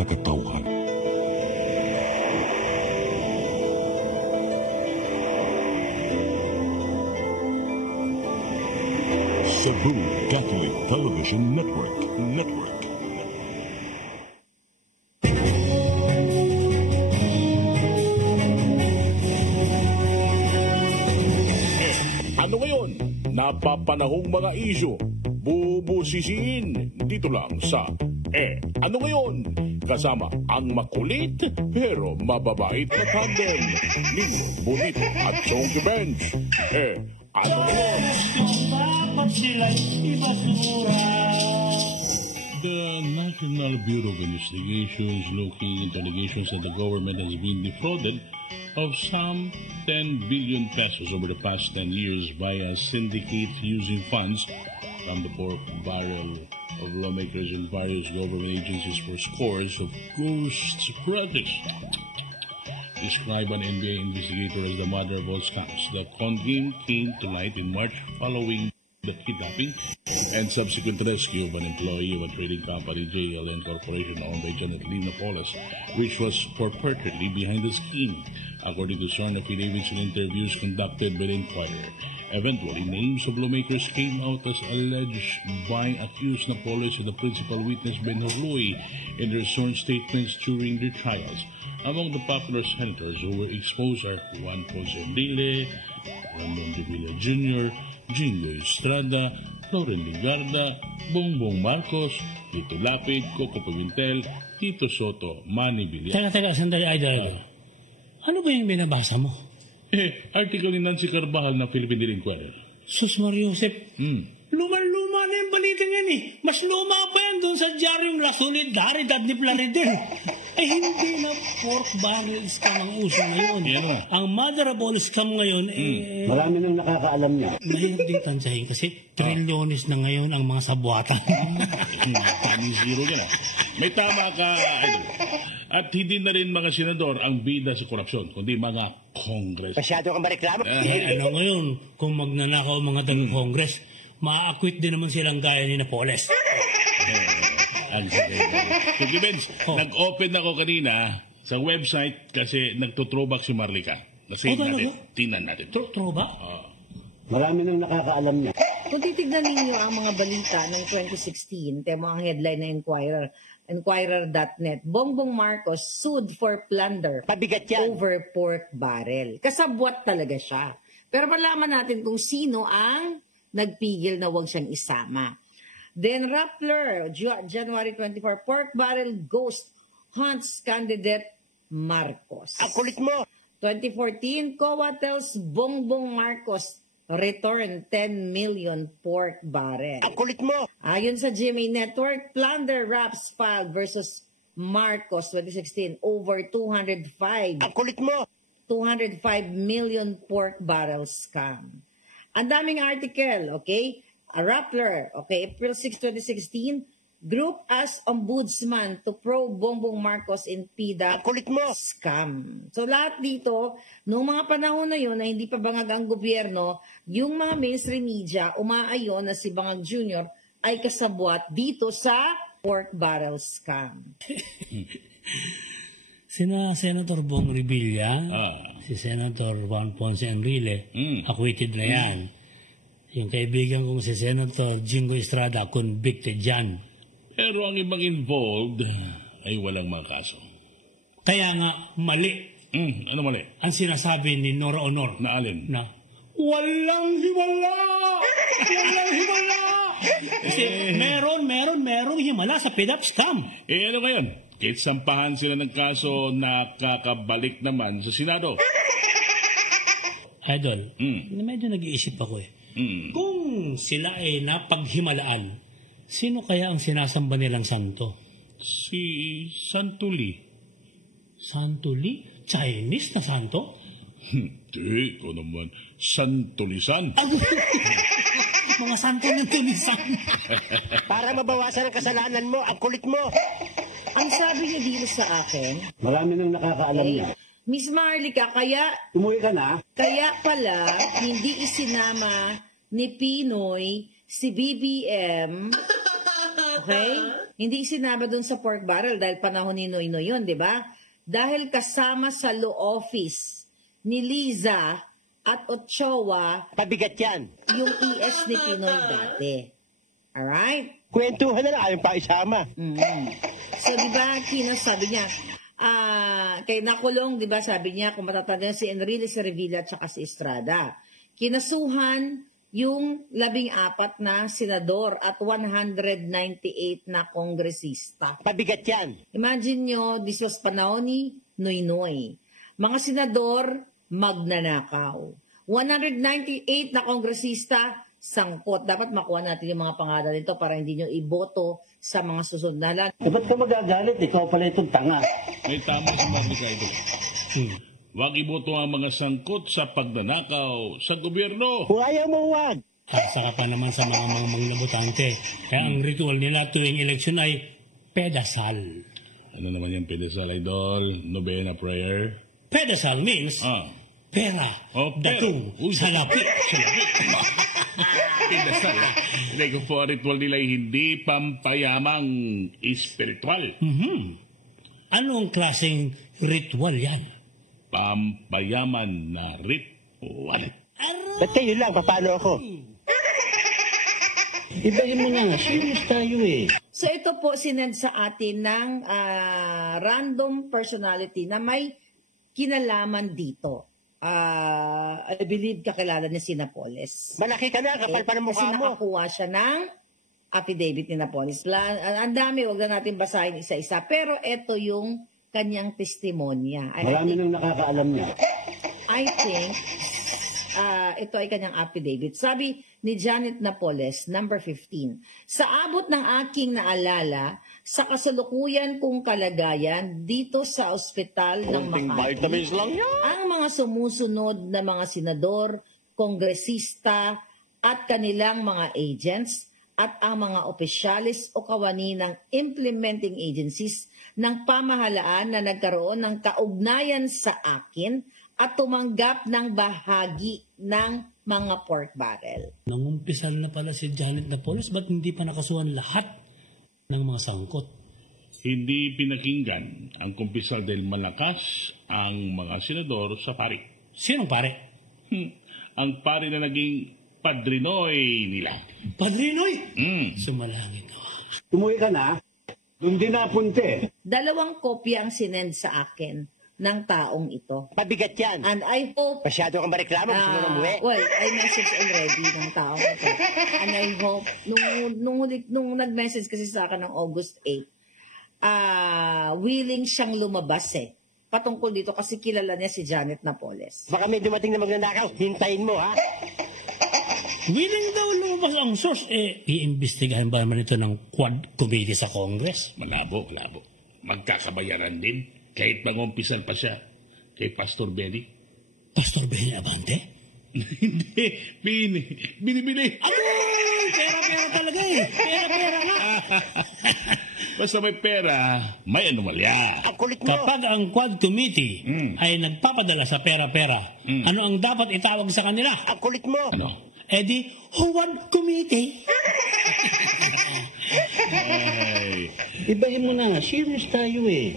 kagatawahan. Cebu Catholic Television Network. Ano ngayon? Napapanahong mga isyu. Bubusisiin dito lang sa Ano ngayon? Kasama ang makulit pero mababait na tandem Nino Bonito at Chonky Bench. Ano ngayon? The National Bureau of Investigations looking into allegations that the government has been defrauded of some 10 billion pesos over the past 10 years via syndicates using funds from the pork barrel of lawmakers and various government agencies for scores of ghost projects. Described an NBA investigator as the mother of all scams. The con game came to light in March following the kidnapping and subsequent rescue of an employee of a trading company, JLN Corporation, owned by Janet Lee Napoles, which was purportedly behind the scheme, according to sworn affidavits and interviews conducted by the Inquirer. Eventually, names of lawmakers came out as alleged by accused Napoles and the principal witness Ben Horloy in their sworn statements during their trials. Among the popular senators who were exposed are Juan Ponce Enrile, Ramon de Villa Jr., Jingo Estrada, Lauren Ligarda, Bongbong Marcos, Tito Lapid, Coco Pimentel, Tito Soto, Manny Villar. Teka, sandali, idol. Ano ba yung binabasa mo? Article ni Nancy Carvajal na Philippine Daily Inquirer. Sus Mariosep, luma-luma na yung balita yan eh. Mas luma pa yan doon sa diaryong La Solidaridad ni Plaridel. Ay hindi na pork barrel scam ang uso ngayon. Ang mother of all scam ngayon, marami nang nakakaalam niya. Mahirap din tansyahin kasi trilyones na ngayon ang mga sabuatan. Zero yan. May tama ka, idol. At hindi na rin mga senador ang bida sa korupsyon, kundi mga Congress. Masyado kang bariklamo. Ano ngayon, kung magnanakaw mga taga-Congress, ma-acquit din naman silang gaya ni Napoles. Sige, Benz, nag-open ako kanina sa website kasi nagtutrobak si Marlica. Kasi tinan natin. Throwback? Marami nang nakakaalam niya. Kung titignan ninyo ang mga balita ng 2016, temo ang headline na Inquirer.net, Bongbong Marcos sued for plunder Pabigat yan. over pork barrel. Kasabwat talaga siya. Pero malaman natin kung sino ang nagpigil na huwag siyang isama. Then Rappler, January 24, pork barrel ghost hunts candidate Marcos. Ang kulit mo! 2014, COA tells Bongbong Marcos return 10 million pork barrel. Ang kulit mo! Ayon sa GMA Network, plunder raps filed versus Marcos 2016 over 205. Ang kulit mo! 205 million pork barrel scam. Ang daming article, okay? A Rappler, okay, April 6, 2016, group as ombudsman to probe Bongbong Marcos in PIDA scam. So lahat dito, noong mga panahon na yun na hindi pa bangag ang gobyerno, yung mga mainstream media umaayon na si Bangag Jr. ay kasabwat dito sa pork barrel scam. Sina Senator Bong Revilla, si Senator Juan Ponce Enrile, acquitted na yan. Yung kaibigan kong si Senator Jingo Estrada, convicted yan. Pero ang ibang involved ay walang mga kaso. Kaya nga, mali. Ano mali? Ang sinasabi ni Nora Honor. Na alin? Na, walang himala! Walang himala! Kasi meron himala sa PIDAP scam. Ano ngayon? Kahit sampahan sila ng kaso, nakakabalik naman sa Senado. Idol, medyo nag-iisip ako eh. Kung sila ay napaghimalaan, sino kaya ang sinasamba nilang santo? Si Santuli. Santuli? Chinese na santo? Hindi ko naman. Santulisan. Mga santo ng tulisan. Para mabawasan ang kasalanan mo, ang kulit mo. Ang sabi niya dito sa akin, marami nang nakakaalam niya. Miss Marlica, umuwi ka na? Kaya pala, hindi isinama ni Pinoy si BBM, okay? Hindi sinama dun sa pork barrel dahil panahon ni Noynoy yun, di ba? Dahil kasama sa law office ni Liza at Ochoa Pabigat yan. yung ES ni Pinoy dati. Alright? Kwentuhan na lang, ayaw pa isama. So, di ba, Kino, sabi niya, kay nakulong, di ba, sabi niya, kung matatanda si Enrile, si Revilla, at saka si Estrada. Kinasuhan yung 14 na senador at 198 na kongresista. Pabigat yan. Imagine nyo, this was panahon ni Noynoy. Mga senador, magnanakaw. 198 na kongresista, sangkot. Dapat makuha natin yung mga pangalan nito para hindi nyo iboto sa mga susunod na halan. Ba't ka magagalit? Ikaw pala itong tanga. May tama sinabi ka ito. Huwag iboto ang mga sangkot sa pagnanakaw sa gobyerno. Kung ayaw mo, huwag. Saka pa naman sa mga botante. Kaya ang ritual nila tuwing eleksyon ay pedasal. Ano naman yung pedesal, idol? Novena prayer? Pedasal means pera, dato, salapi. Pedesal. Hindi ko po ang ritual nila ay hindi pampayamang espiritual. Anong klaseng ritual yan? Pampayaman na ritual. Ba't kayo lang? Paano ako? Ibahin mo na nga, serious tayo eh. So ito po sinend sa atin ng random personality na may kinalaman dito. I believe kakilala ni Sinapoles. Malaki ka na, kapal pa ng Kasi mukha mo. nakakuha siya ng affidavit ni Napoles. Ang dami, huwag na natin basahin isa-isa. Pero ito yung kanyang testimonya. Marami nang nakakaalam niya. I think ito ay kanyang affidavit. Sabi ni Janet Napoles, number 15, sa abot ng aking naalala, sa kasalukuyan kong kalagayan dito sa ospital ng Makati, ang mga sumusunod na mga senador, kongresista, at kanilang mga agents, at ang mga opisyalis o kawani ng implementing agencies ng pamahalaan na nagkaroon ng kaugnayan sa akin at tumanggap ng bahagi ng mga pork barrel. Nangumpisal na pala si Janet Napoles, ba't hindi pa nakasuhan lahat ng mga sangkot? Hindi pinakinggan ang kumpisal dahil malakas ang mga senador sa pari. Sinong pare? Ang pari na naging padrinoy nila. Padrinoy? Sumalangit. Umuwi ka na, doon din napunte. 2 kopya ang sinend sa akin ng taong ito. Pabigat yan. And I hope Masyado kang mareklamo, gusto mo na umuwi. well, I messaged already ng taong ito. And I hope, nung nag-message kasi sa akin ng August 8, willing siyang lumabas patungkol dito kasi kilala niya si Janet Napoles. Baka may dumating na magnanakaw, hintayin mo, ha? Willing daw lumabas ang source. Iimbestigahan ba naman ito ng Quad Committee sa Congress? Malabo. Magkakabayaran din. Kahit mangumpisal pa siya kay Pastor Benny. Pastor Benny Abante? Hindi. Binibili. Pera talaga Pera nga. Basta may pera, may anomalya. Ang kulit mo. Kapag ang Quad Committee ay nagpapadala sa pera-pera, ano ang dapat itawag sa kanila? Ang kulit mo. Ano? Di, Quad Committee. Ay, Ibahin mo na nga, serious tayo eh.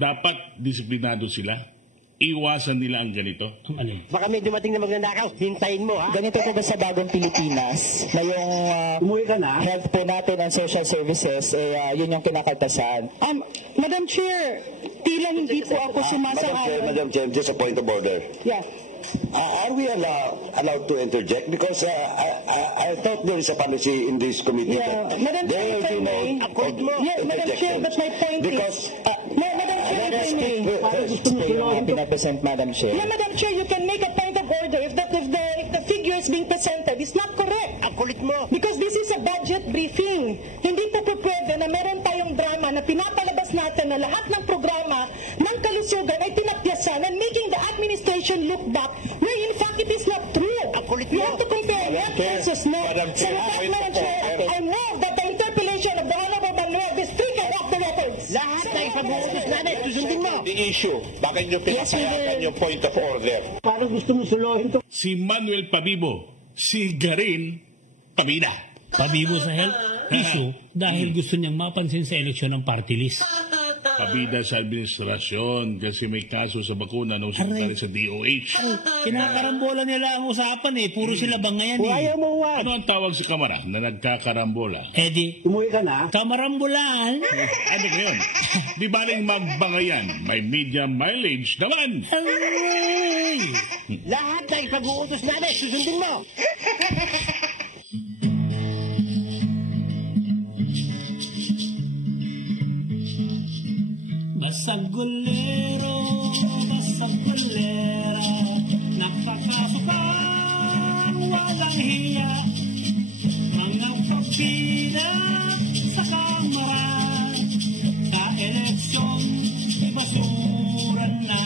dapat disiplinado sila. Iwasan nila ang ganito. Ang alin? Baka may dumating na magnanakaw, hintayin mo, ha? Ganito po ba sa bagong Pilipinas na yung Umuwi ka na, health po natin and social services, yun yung kinakaltasan. Madam Chair, tila hindi po ako sumasang-ayon. Madam Chair, just a point of order. Yeah. Are we allowed to interject? Because I thought there is a policy in this committee Yeah, that Madam Chair, there if I will be may. no Yeah, Madam Chair, but my point Because Madam Chair, if I may. Yung mga pinapresent, Madam Chair. Yeah, Madam Chair, you can make a point of order if the figure is being presented. It's not correct. Ang kulit mo. Because this is a budget briefing. Hindi po pwede na meron tayong drama na pinapalabas natin na lahat ng programa ng kalusugan ay tinapyasan and making the administration look back where in fact it is not true. Ang kulit You mo. have to compare what versus no. Madam So Chair, with that, wait Madam po. Chair, I move that the interpellation of the Honorable Manuel be stricken off the records. Lahat na ipag-uutos natin, susundin mo. the issue, bakit nyo pinasayakan yung point of order? parang gusto mo suluhin to. Si Manuel Pabibo, si Garin Pabida. Pabibo sa health, issue dahil gusto niyang mapansin sa eleksyon ng party list. Kabida sa administrasyon kasi may kaso sa bakuna ng sekretary sa DOH. Kinakarambola nila ang usapan eh. Puro sila bangayan eh. Ayaw mo wa. Ano ang tawag si Kamara na nagkakarambola? Eddie, Umuwi ka na? kamarambulan. Ano ngayon? Di baling magbangayan, may media mileage naman. Ay! Lahat ng pag-uutos namin, susundin mo. Basagulero, basagulera, nagpakasukan, walang hiya. Mga kapila sa kamara, sa eleksyon, basuran na.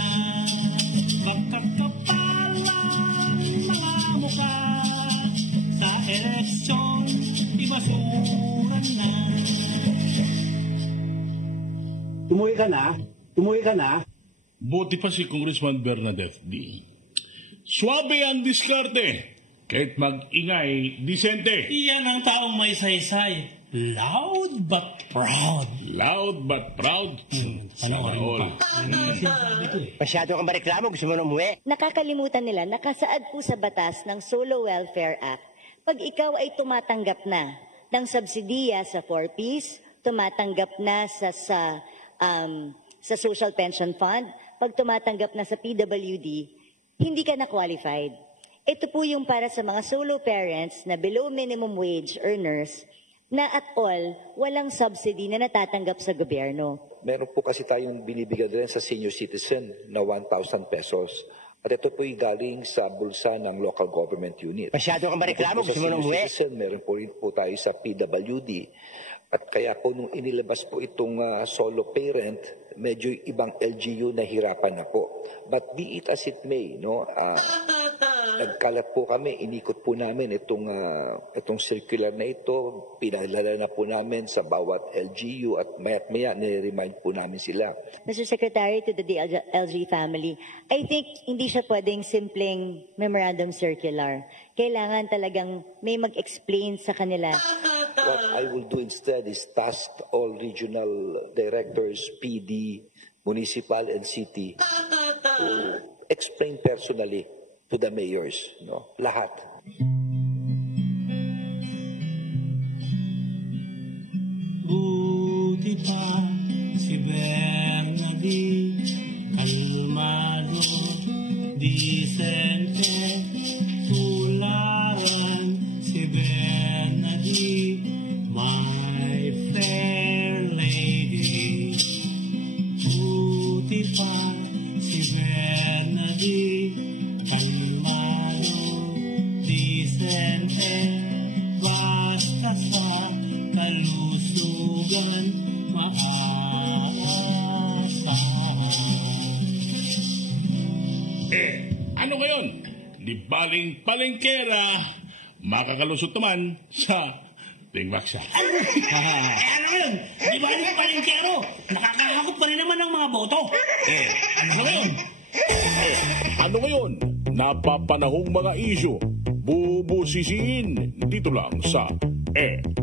Pagkakapalan mga mukha, sa eleksyon, basuran na. Umuwi ka na? Umuwi ka na? Buti pa si Congressman Bernadette D. Suabe ang diskarte. Kahit mag-ingay, disente. Iyan ang taong may saysay. Loud but proud. Loud but proud. Panoorin mo pa. Sinasabi ko eh. Masyado kang mareklamo, gusto mo na umuwi? Nakakalimutan nila, nakasaad po sa batas ng Solo Welfare Act. Pag ikaw ay tumatanggap na ng subsidiya sa 4Ps, tumatanggap na sa Social Pension Fund, pag tumatanggap na sa PWD, hindi ka na qualified. Ito po yung para sa mga solo parents na below minimum wage earners na at all walang subsidy na natatanggap sa gobyerno. Meron po kasi tayong binibigyan rin sa senior citizen na 1,000 pesos. At ito po galing sa bulsa ng local government unit. Masyado kang mareklamo, gusto mo na umuwi? Meron po rin po tayo sa PWD. At kaya po nung inilabas po itong solo parent, medyo ibang LGU na hirapan na po. But be it as it may, no? Nagkalat po kami, inikot po namin itong circular na ito, pinalala na po namin sa bawat LGU at maya't maya nire-remind po namin sila. Mr. Secretary, to the DLG family, I think hindi siya pwedeng simpleng memorandum circular. Kailangan talagang may mag-explain sa kanila. What I will do instead is task all regional directors, PD, municipal, and city to explain personally to the mayors, no? Lahat. Buti pa si Bernadette, kalmado, disente, tularan si Bernadette, my fair lady. Buti pa si Bernadette, kalmado, disente, basta sa kalusugan maaasahan. Ano ngayon? Di baling palengkera, makakalusot naman sa tingmaksa. Ano yun? Di ba yung palengkero? Nakakahakot pa rin naman ng mga boto. Ano ngayon? Ano ngayon? Napapanahong mga isyu. Bubusisiin dito lang sa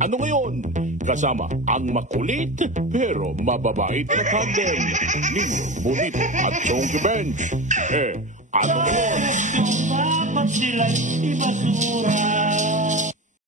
Ano Ngayon? Kasama ang makulit pero mababait na tandem Nino Bonito at Chonky Bench. Ano Ngayon? Dapat silang ibasura.